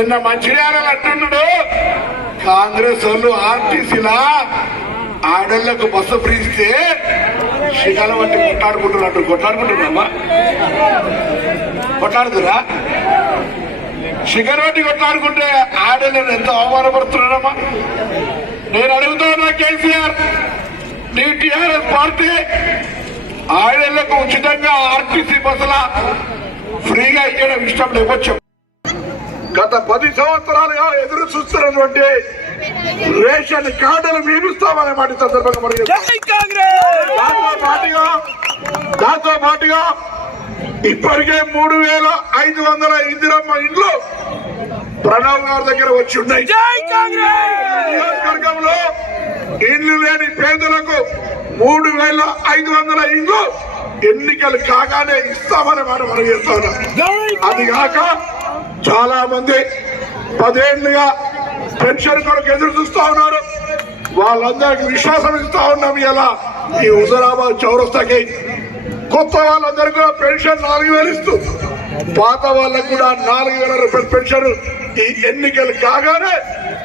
నిన్న మంచిర్యాలలో అంటున్నాడు కాంగ్రెస్ వాళ్ళు ఆర్టీసీలా ఆడళ్లకు బస్సు ఫ్రీ ఇస్తే శిఖాల వంటి కొట్లాడుకుంటున్నామా కొట్లాడుతురా శిఖర్ వంటి కొట్లాడుకుంటే ఆడళ్ళను ఎంత అవమానపడుతున్నారమ్మా. నేను అడుగుతున్నా కేసీఆర్, నీ టీఆర్ఎస్ పార్టీ ఆడళ్లకు ఉచితంగా ఆర్టీసీ బస్సుల ఫ్రీగా ఇవ్వడం ఇష్టం లేవచ్చు. గత 10 సంవత్సరాలుగా ఎదురు చూస్తున్నటువంటి రేషన్ కార్డులు మీరుస్తామనే మాట సందర్భంగా మరి దాంతో పాటుగా ఇప్పటికే 3500 ఇందిరమ్మ ఇండ్లు ప్రణవ్ గారి దగ్గర వచ్చి ఉన్నాయి. నియోజకవర్గంలో ఇండ్లు లేని పేదలకు 3500 ఇండ్లు ఎన్నికలు కాగానే ఇస్తామని మాట మనం చేస్తా ఉన్నాం. అది కాక చాలా మంది 10 ఏళ్లుగా పెన్షన్ కొరకు ఎదురు చూస్తా ఉన్నారు. వాళ్ళందరికీ విశ్వాసం ఇస్తా ఉన్నాం. ఇలా ఈ హుజరాబాద్ చౌరస్తాకి కొత్త వాళ్ళందరికీ కూడా పెన్షన్ 4000 ఇస్తూ, పాత వాళ్ళకు కూడా 4000 రూపాయల పెన్షన్ ఈ ఎన్నికలు కాగానే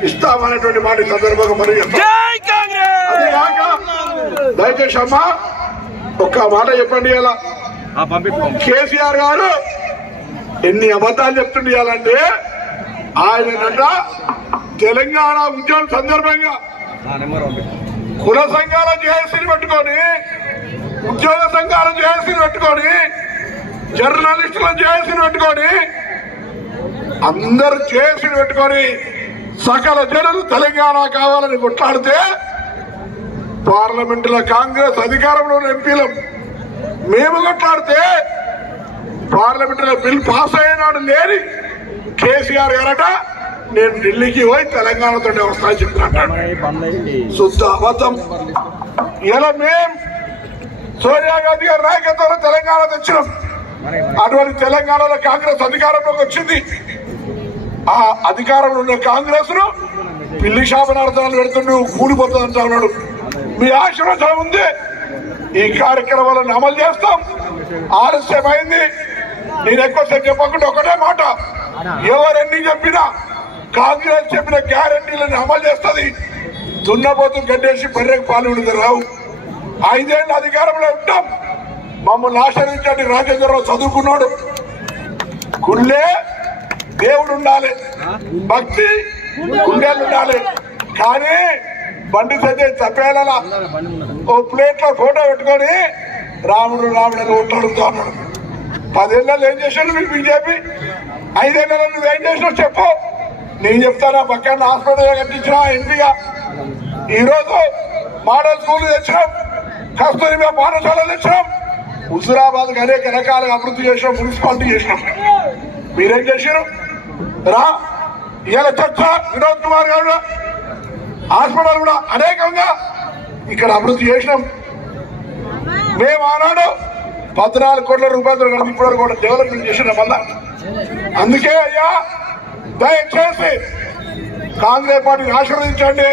ఇస్తామనేటువంటి మాట సందర్భంగా మరి అది కాక దయచేసి అమ్మా ఒక్క మాట చెప్పండి. ఇలా కేసీఆర్ గారు ఎన్ని అబద్ధాలు చెప్తుండే ఆయనంట తెలంగాణ ఉద్యమం సందర్భంగా కుల సంఘాల జేఏసీని పెట్టుకొని, ఉద్యోగ సంఘాల జేఏసీని పెట్టుకొని, జర్నలిస్టుల జేఏసీని పెట్టుకొని, అందరు జేఏసీని పెట్టుకొని సకల జనులు తెలంగాణ కావాలని కొట్లాడితే పార్లమెంటులో కాంగ్రెస్ అధికారంలో ఎంపీలం మేము కొట్లాడితే పార్లమెంటులో బిల్ పాస్ అయినాడు లేని కేసీఆర్ గారట నేను ఢిల్లీకి పోయి తెలంగాణతో వస్తానని చెప్తున్నాడు. శుద్ధ అబద్ధం. ఇలా మేం సోనియా గాంధీ గారి నాయకత్వంలో తెలంగాణ తెచ్చినాం. అటువంటి తెలంగాణలో కాంగ్రెస్ అధికారంలోకి వచ్చింది. ఆ అధికారంలో ఉన్న కాంగ్రెస్ ను పిల్లి శాపనార్థాలు పెడుతుంటూ కూలిపోతుందంటా ఉన్నాడు. మీ ఆశీర్వాదం ఉంది. ఈ కార్యక్రమాలను అమలు చేస్తాం. ఆలస్యమైంది. నేను ఎక్కువసేపు చెప్పకుండా ఒకటే మాట, ఎవరెన్ని చెప్పినా కాంగ్రెస్ చెప్పిన గ్యారంటీలను అమలు చేస్తుంది. దున్నపోతు గడ్డేసి బర్రెకు పాలు ఉండదు రావు. 5 ఏళ్ళ అధికారంలో ఉంటాం. మమ్మల్ని ఆశ్రయించండి. రాజేంద్రరావు చదువుకున్నాడు. గుళ్ళే దేవుడు ఉండాలి, భక్తి గుండెలు ఉండాలి. కానీ బండి సజ్జే తప్పేలా ఓ ప్లేట్ లో ఫోటో పెట్టుకొని రాముడు రాముడు ఓట్లాడుతూ ఉన్నాడు. 10 ఏళ్ళలో ఏం చేశాడు మీకు బీజేపీ? 5 ఏళ్ళలో నువ్వేం చేసినావు చెప్పు. నేను చెప్తానా. పక్కన హాస్పిటల్ కట్టించినా ఎంపీగా. ఈరోజు మోడల్ స్కూల్ తెచ్చినాం, కస్తూరిబా పాఠశాల తెచ్చినాం, హుజురాబాద్ అనేక రకాలుగా అభివృద్ధి చేసినాం, మున్సిపాలిటీ చేసినాం. మీరేం చేశారు రా. ఇవాళ చర్చ వినోద్ కుమార్ గారు హాస్పిటల్ కూడా అనేకంగా ఇక్కడ అభివృద్ధి చేసినాం. మేము ఆనాడు 14 కోట్ల రూపాయలు కలిపి ఇప్పటివరకు కూడా డెవలప్మెంట్ చేసినాం. మళ్ళా అందుకే అయ్యా దయచేసి కాంగ్రెస్ పార్టీని ఆశీర్వదించండి.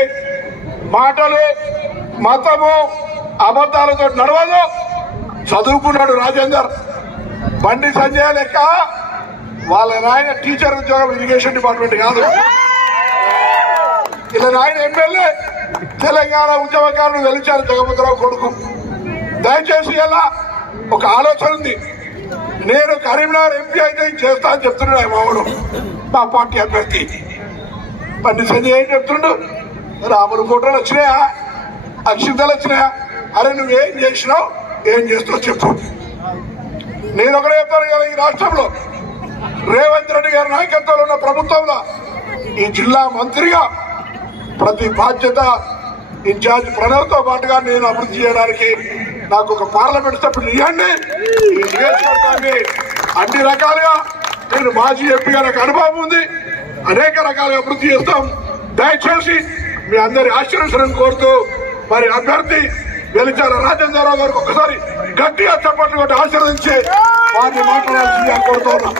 మాటలు మతము అబద్ధాలతో నడవదు. చదువుకున్నాడు రాజేందర్. బండి సంజయ్ లెక్క వాళ్ళ నాయన టీచర్ ఉద్యోగం ఇరిగేషన్ డిపార్ట్మెంట్ కాదు. ఇలా నాయన ఎమ్మెల్యే తెలంగాణ ఉద్యమకారులు వెలిచారు జగపతిరావు కొడుకు. దయచేసి ఇలా ఒక ఆలోచన ఉంది. నేను కరీంనగర్ ఎంపీ అయితే చేస్తా అని చెప్తున్నాడు మామూలు మా పార్టీ అభ్యర్థి. బండి సంజయ్ ఏం చెప్తుండు? రాముడు ఫోటోలు వచ్చినాయా, అక్షింతలు వచ్చినాయా? అరే నువ్వేం చేసినావు, ఏం చేస్తావు చెప్పు. నేను ఒకటే చెప్తాను కదా, ఈ రాష్ట్రంలో రేవంత్ రెడ్డి గారి నాయకత్వంలో ఉన్న ప్రభుత్వంలో ఈ జిల్లా మంత్రిగా ప్రతి బాధ్యత ఇన్ఛార్జ్ ప్రణవ్తో పాటుగా నేను అభివృద్ధి చేయడానికి నాకు ఒక పార్లమెంట్ సభ్యులు ఇవ్వండి. ఈ నియోజకవర్గాన్ని అన్ని రకాలుగా నేను మాజీ ఎంపీగా నాకు అనుభవం ఉంది. అనేక రకాలుగా అభివృద్ధి చేస్తాం. దయచేసి మీ అందరి ఆశీర్వచనం కోరుతూ మరి అభ్యర్థి వెలిచాల రాజేంద్రరావు గారికి ఒకసారి గట్టిగా చప్పట్లు కొట్టి ఆశీర్వదించి వారిని మాట్లాడాల్సిందిగా కోరుతున్నాం.